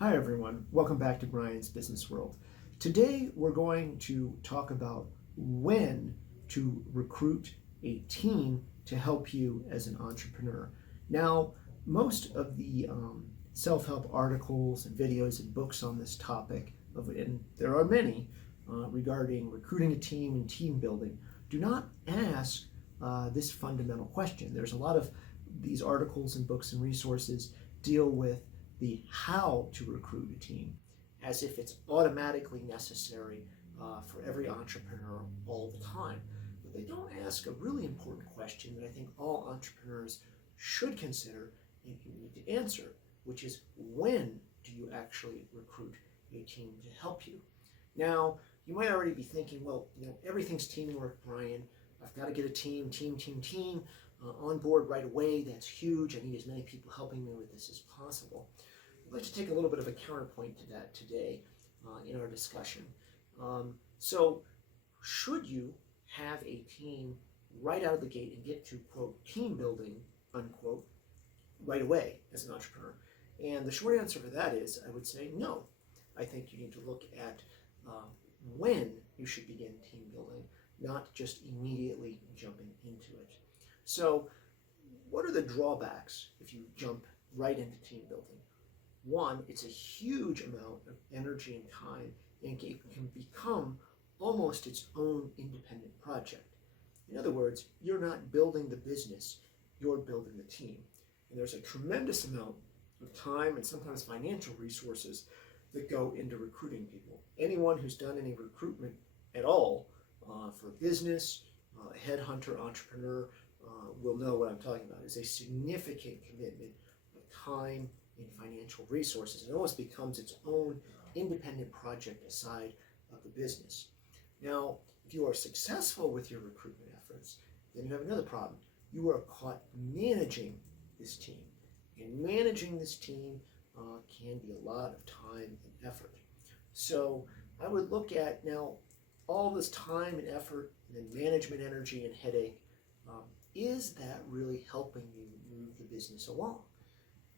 Hi everyone, welcome back to Bryan's Business World. Today we're going to talk about when to recruit a team to help you as an entrepreneur. Now, most of the self-help articles and videos and books on this topic, and there are many regarding recruiting a team and team building, do not ask this fundamental question. There's a lot of these articles and books and resources deal with the how to recruit a team as if it's automatically necessary for every entrepreneur all the time. But they don't ask a really important question that I think all entrepreneurs should consider and you need to answer, which is when do you actually recruit a team to help you? Now, you might already be thinking, well, everything's teamwork, Bryan. I've got to get a team on board right away. That's huge. I need as many people helping me with this as possible. I'd like to take a little bit of a counterpoint to that today in our discussion. So should you have a team right out of the gate and get to, quote, team building, unquote, right away as an entrepreneur? And the short answer for that is, I would say no. I think you need to look at when you should begin team building, not just immediately jumping into it. So what are the drawbacks if you jump right into team building? One, it's a huge amount of energy and time, and it can become almost its own independent project. In other words, you're not building the business, you're building the team. And there's a tremendous amount of time and sometimes financial resources that go into recruiting people. Anyone who's done any recruitment at all for business, headhunter, entrepreneur, will know what I'm talking about. It's a significant commitment of time and financial resources. It almost becomes its own independent project aside of the business. Now, if you are successful with your recruitment efforts, then you have another problem. You are caught managing this team. And managing this team can be a lot of time and effort. So I would look at now all this time and effort and then management energy and headache. Is that really helping you move the business along?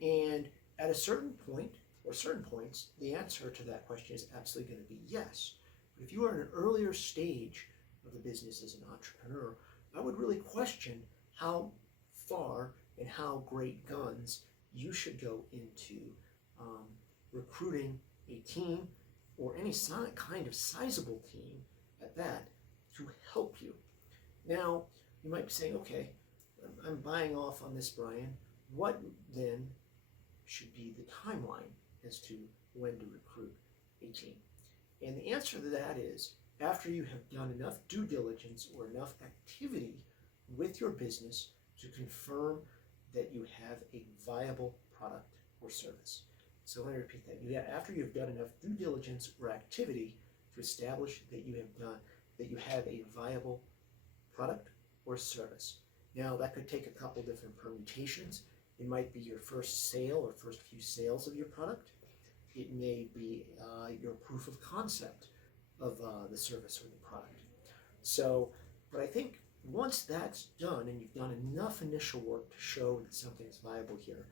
And at a certain point, or certain points, the answer to that question is absolutely going to be yes. But if you are in an earlier stage of the business as an entrepreneur, I would really question how far and how great guns you should go into recruiting a team or any kind of sizable team at that to help you. Now, you might be saying, okay, I'm buying off on this, Bryan. What then should be the timeline as to when to recruit a team? And the answer to that is, after you have done enough due diligence or enough activity with your business to confirm that you have a viable product or service. So let me repeat that. After you've done enough due diligence or activity to establish that you have a viable product or service. Now, that could take a couple different permutations. It might be your first sale or first few sales of your product. It may be your proof of concept of the service or the product. So, but I think once that's done and you've done enough initial work to show that something is viable here,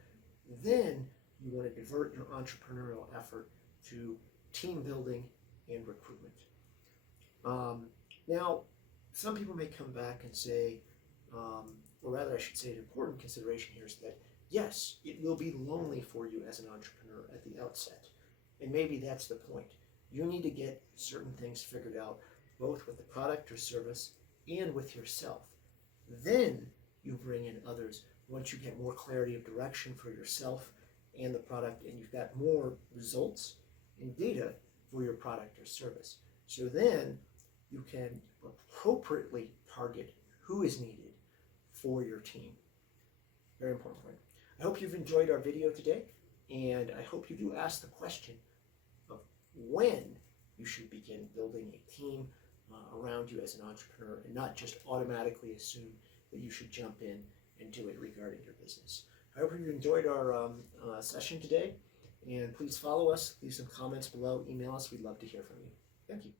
then you want to divert your entrepreneurial effort to team building and recruitment. Now, some people may come back and say, or rather I should say an important consideration here is that yes, it will be lonely for you as an entrepreneur at the outset. And maybe that's the point. You need to get certain things figured out, both with the product or service and with yourself. Then you bring in others once you get more clarity of direction for yourself and the product, and you've got more results and data for your product or service. So then you can appropriately target who is needed for your team. Very important point. I hope you've enjoyed our video today, and I hope you do ask the question of when you should begin building a team around you as an entrepreneur and not just automatically assume that you should jump in and do it regarding your business. I hope you enjoyed our session today, and please follow us, leave some comments below, email us. We'd love to hear from you. Thank you.